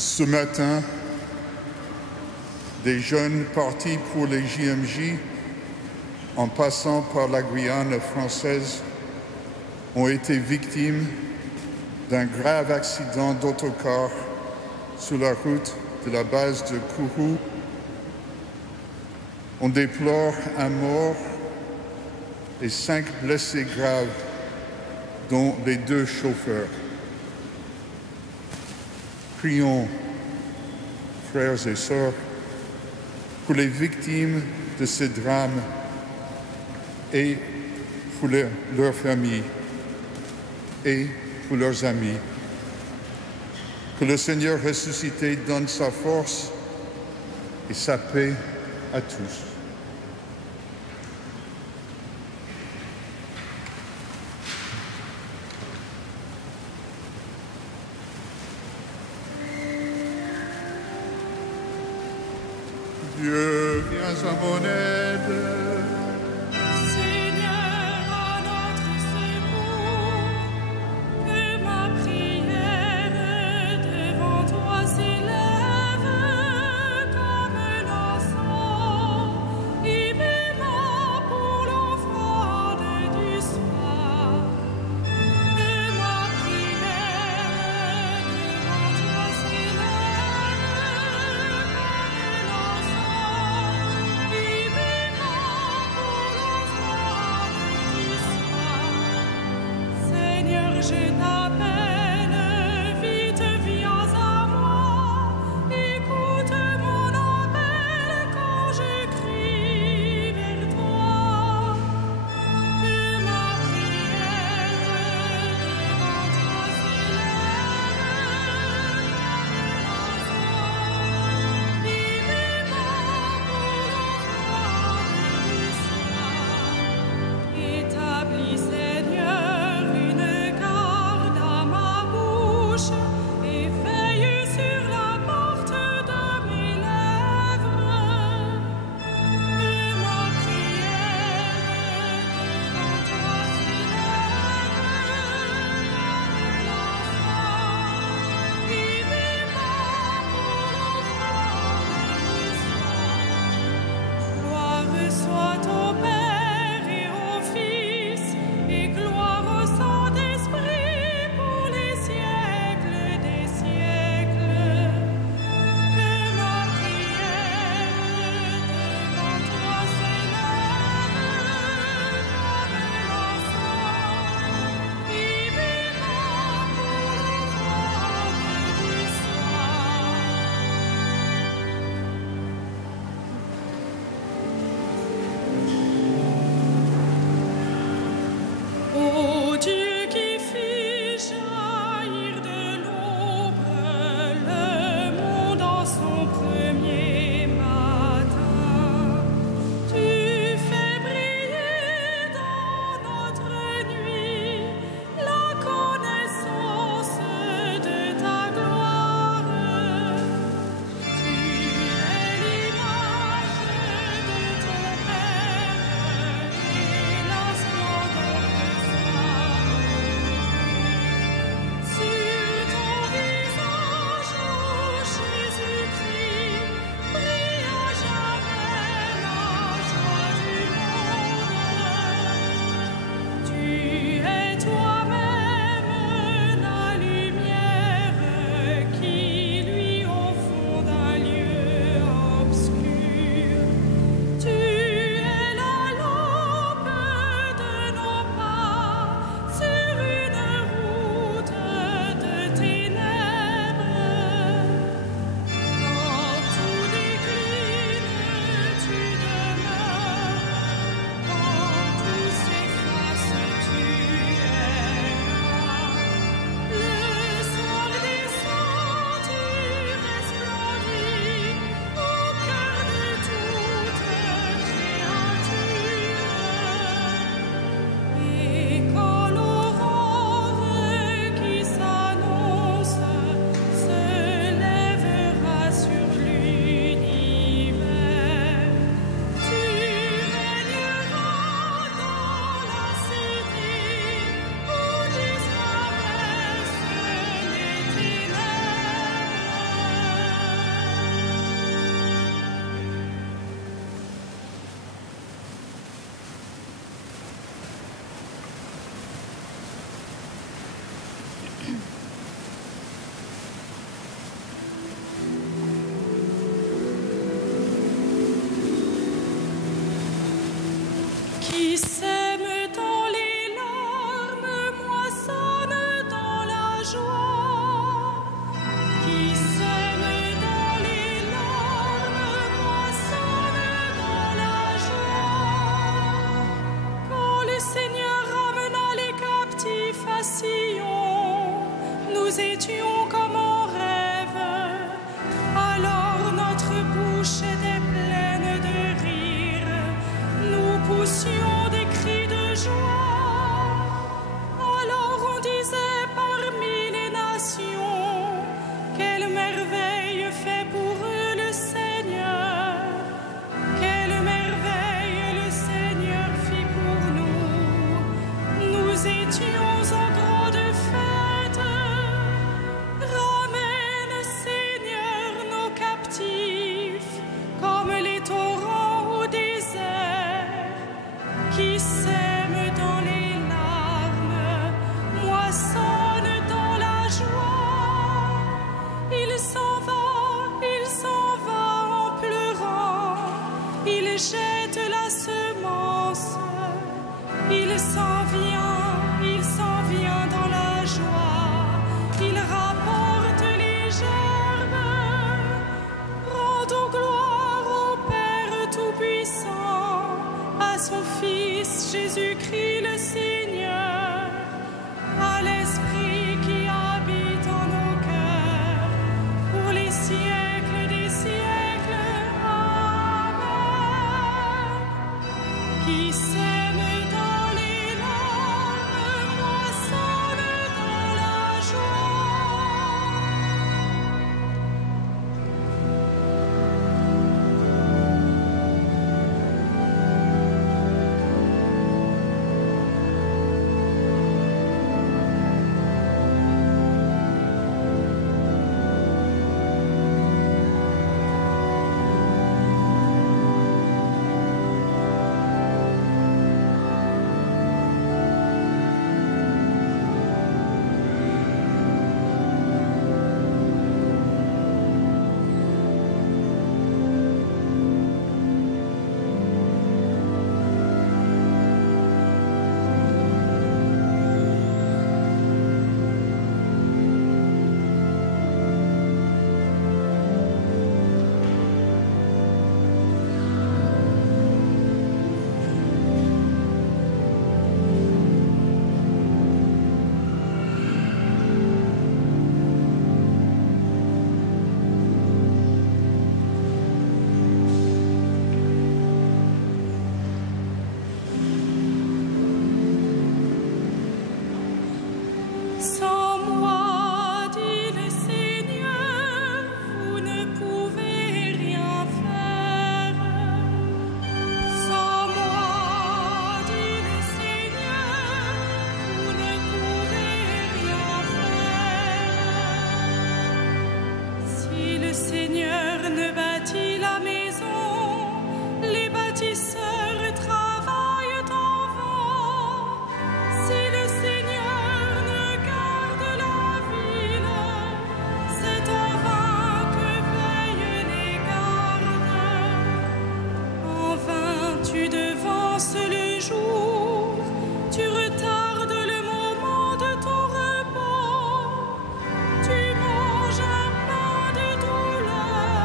Ce matin, des jeunes partis pour les JMJ, en passant par la Guyane française, ont été victimes d'un grave accident d'autocar sur la route de la base de Kourou. On déplore un mort et 5 blessés graves, dont les 2 chauffeurs. Prions, frères et sœurs, pour les victimes de ce drame et pour leurs familles et pour leurs amis. Que le Seigneur ressuscité donne sa force et sa paix à tous. Dieu, viens à mon aide. Seigneur, à notre secours, que ma prière devant toi s'élève comme l'encens, humainement pour l'offrande du soir. Que ma prière devant toi s'élève comme l'encens, humainement sème dans les larmes moissonne dans la joie. Qui sème dans les larmes moissonne dans la joie. Quand le Seigneur ramena les captifs à Sion, nous étions comme en rêve. Alors notre bouche était pleine de rire. Nous poussions des cris de joie. Alors on disait parmi les nations, quelle merveille fait pour eux le Seigneur. Quelle merveille le Seigneur fit pour nous. Nous étions en grande fête. Ramène, Seigneur, nos captifs, comme les torrents au désert. Qui sème dans les larmes moissonne dans la joie. Il s'en va en pleurant. Il jette la semence. Il s'en vient dans la joie. Il rapporte les gerbes. Rendons gloire au Père Tout-Puissant, à son Fils Jésus-Christ le Seigneur, à l'Esprit qui habite en nos cœurs, pour les siècles des siècles. Amen. Qui sème dans les larmes moissonne dans la joie. Sans moi, dit le Seigneur, vous ne pouvez rien faire. Sans moi, dit le Seigneur, vous ne pouvez rien faire. Si le Seigneur ne bâtit la maison, les bâtisseurs travaillent en vain. Si le Seigneur ne garde la ville, c'est en vain que veillent les gardes. En vain tu devances le jour, tu retardes le moment de ton repos. Tu manges un pain de douleur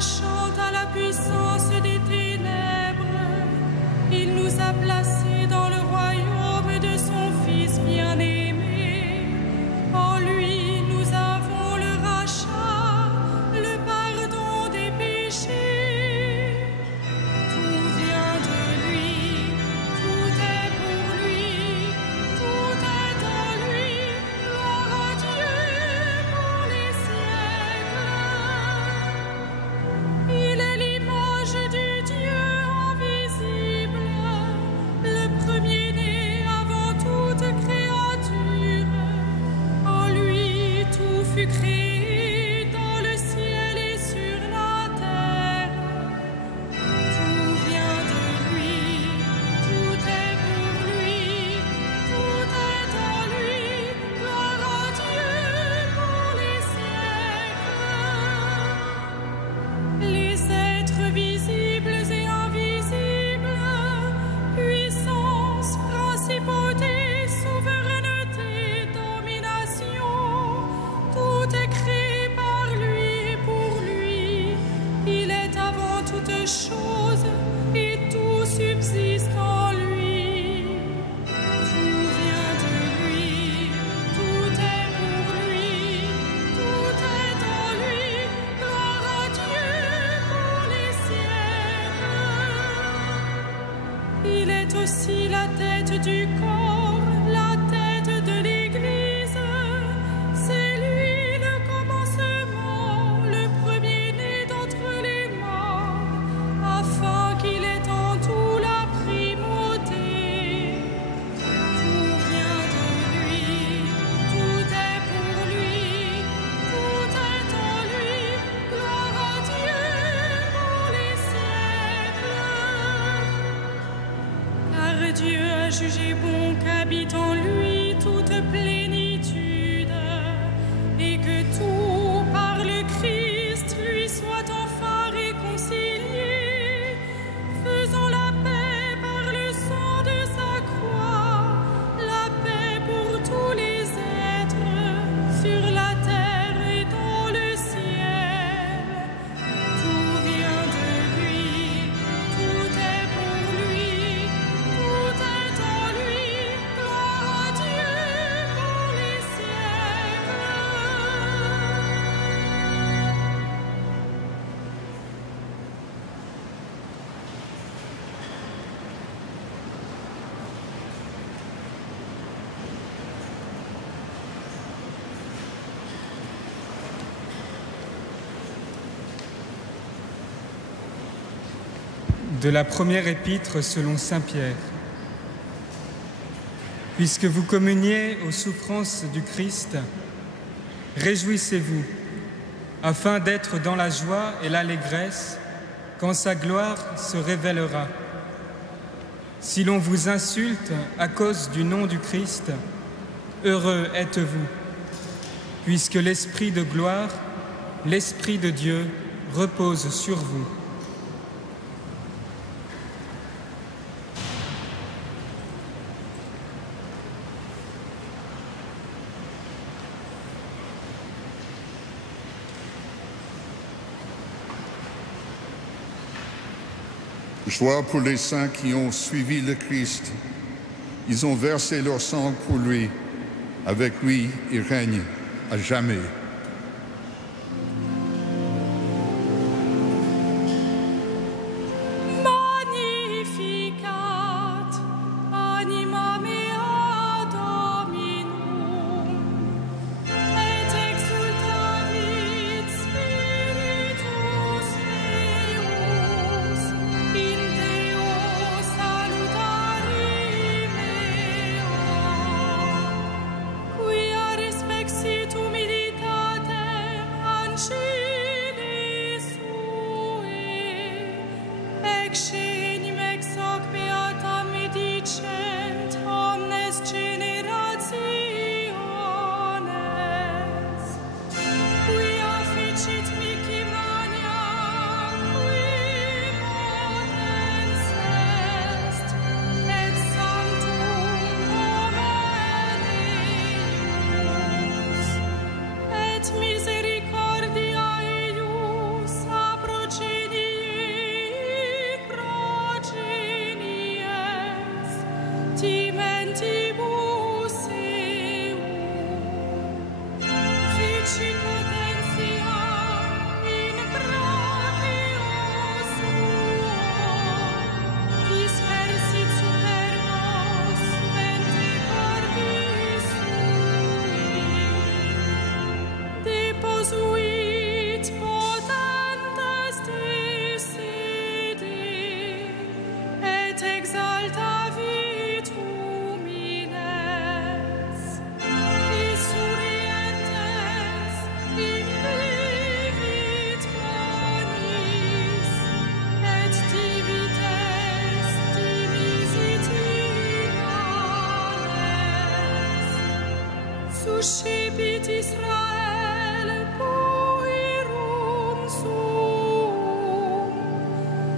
rattachant à la puissance des ténèbres, il nous a placés dans le royaume de son Fils bien-aimé. En lui, nous avons le rachat, le pardon des péchés. Tout vient de lui, tout est pour lui, tout est en lui. Gloire à Dieu pour les siècles. Il est l'image du Dieu invisible, le premier-né avant toute créature. En lui, tout fut créé dans le ciel et sur la terre. Tout vient de lui, tout est pour lui, tout est en lui. Gloire à Dieu pour les siècles. Les êtres visibles et invisibles, puissance, principauté, souveraineté, domination, tout est créé par lui et pour lui. Il est avant toute chose et tout subsiste en lui. Tout vient de lui, tout est pour lui, tout est en lui. Gloire à Dieu pour les siècles. Il est aussi la tête du corps, la tête de l'Église. C'est lui le commencement, le premier-né d'entre les morts, afin qu'il ait en tout la primauté. Tout vient de lui, tout est pour lui, tout est en lui. Gloire à Dieu pour les siècles. Car Dieu a jugé bon qu'habite en lui toute plénitude, et que tout par le Christ lui soit enfin réconcilié, faisant la paix par le sang de sa croix, la paix pour tous les êtres sur la terre et dans le ciel. Tout vient de lui, tout est pour lui, tout est en lui. Gloire à Dieu pour les siècles. De la première épître selon saint Pierre. Puisque vous communiez aux souffrances du Christ, réjouissez-vous, afin d'être dans la joie et l'allégresse quand sa gloire se révélera. Si l'on vous insulte à cause du nom du Christ, heureux êtes-vous, puisque l'Esprit de gloire, l'Esprit de Dieu repose sur vous. Joie pour les saints qui ont suivi le Christ. Ils ont versé leur sang pour lui. Avec lui, il règne à jamais. Magnificat anima mea Dominum, et exultavit spiritus meus in Deo salutari meo, quia respexit humilitatem ancilli sui, excenim ex hoc beatam medicent omnes generationes, quia ficit mihi mania, qui potens est, et sanctum nomen eius, et misericordia eius approach Uscipit Israel puerum sum,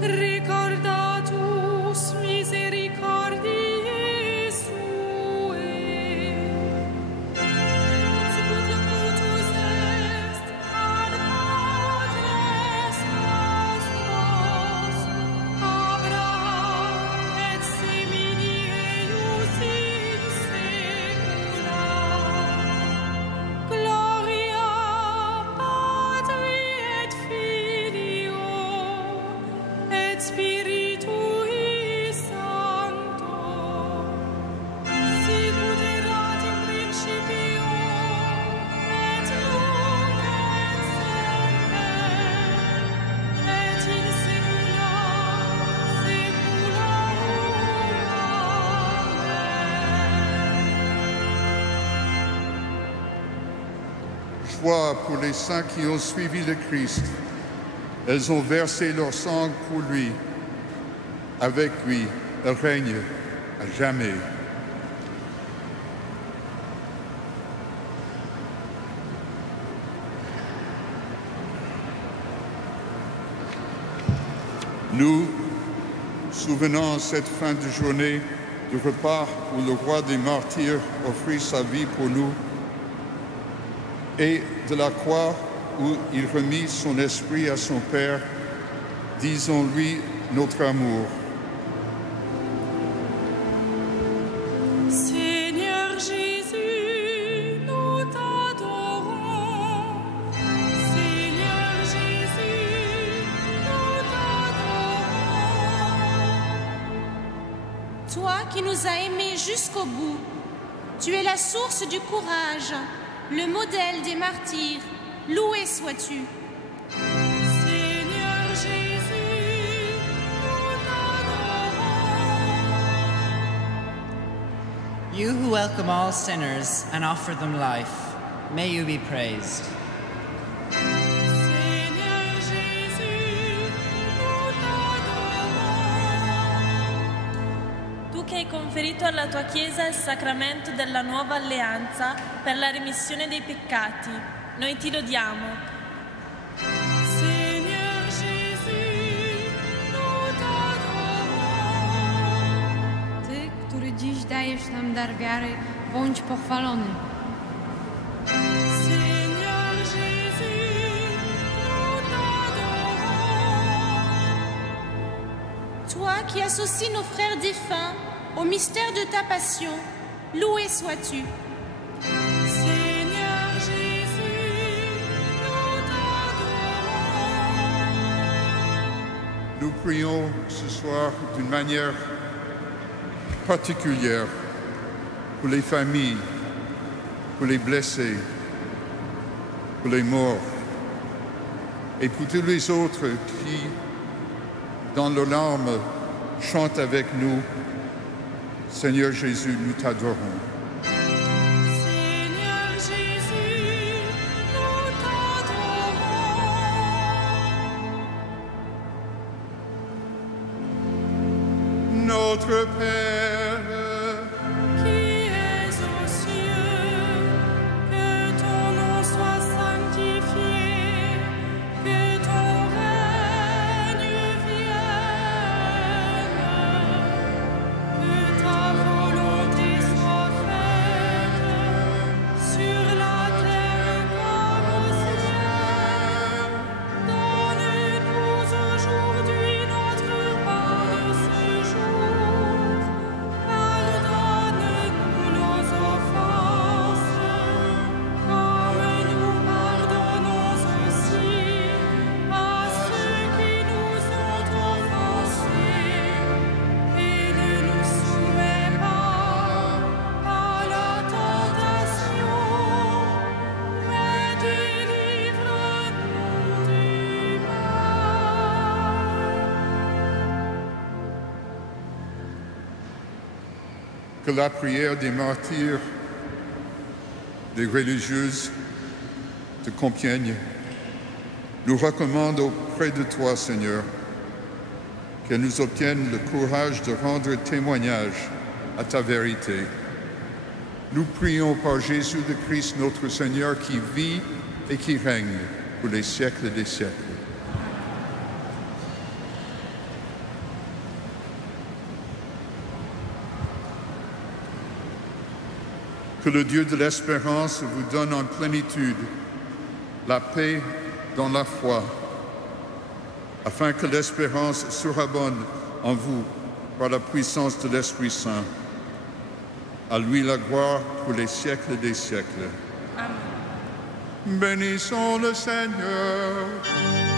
recordatus misericordiae suae. Sicut locutus est ad patres nostros, Abraham et semini eius in saecula. Gloria Patri et Filio et Spiritui Sancto, sicut erat in principio et nunc et semper et in saecula saeculorum. Amen. Joie pour les saints qui ont suivi le Christ. Elles ont versé leur sang pour lui. Avec lui, elle règne à jamais. Nous, souvenant cette fin de journée du repas où le roi des martyrs offrit sa vie pour nous, et de la croix où il remit son esprit à son Père, disons-lui notre amour. Seigneur Jésus, nous t'adorons. Seigneur Jésus, nous t'adorons. Toi qui nous as aimés jusqu'au bout, tu es la source du courage, le modèle des martyrs. Loué sois-tu. Seigneur Jésus, nous t'adorons. You who welcome all sinners and offer them life, may you be praised. Seigneur Jésus, nous t'adorons. Tu che hai conferito alla tua Chiesa il sacramento della nuova alleanza per la remissione dei peccati, noi ti lodiamo. Seigneur Jésus, nous t'adorons. Ty, który dziś dajesz nam dar wiary, bądź pochwalony. Seigneur Jésus, nous t'adorons. Toi qui associes nos frères défunts au mystère de ta passion, loué sois-tu. Seigneur Jésus, nous t'adorons. Nous prions ce soir d'une manière particulière pour les familles, pour les blessés, pour les morts et pour tous les autres qui, dans leurs larmes, chantent avec nous. Seigneur Jésus, nous t'adorons. Seigneur Jésus, nous t'adorons. Notre Père, Qui es aux cieux, que ton nom soit sanctifié, que ton règne vienne, que ta volonté soit faite sur la terre comme au ciel. Donne-nous aujourd'hui notre pain de ce jour. Pardonne-nous nos offenses, comme nous pardonnons aussi à ceux qui nous ont offensés. Et ne nous soumets pas à la tentation, mais délivre-nous du mal. que la prière des martyrs, des religieuses de Compiègne nous recommande auprès de toi, Seigneur, qu'elle nous obtienne le courage de rendre témoignage à ta vérité. Nous prions par Jésus de Christ, notre Seigneur, qui vit et qui règne pour les siècles des siècles. Que le Dieu de l'espérance vous donne en plénitude la paix dans la foi, afin que l'espérance surabonde en vous par la puissance de l'Esprit Saint. À lui la gloire pour les siècles des siècles. Amen. Bénissons le Seigneur.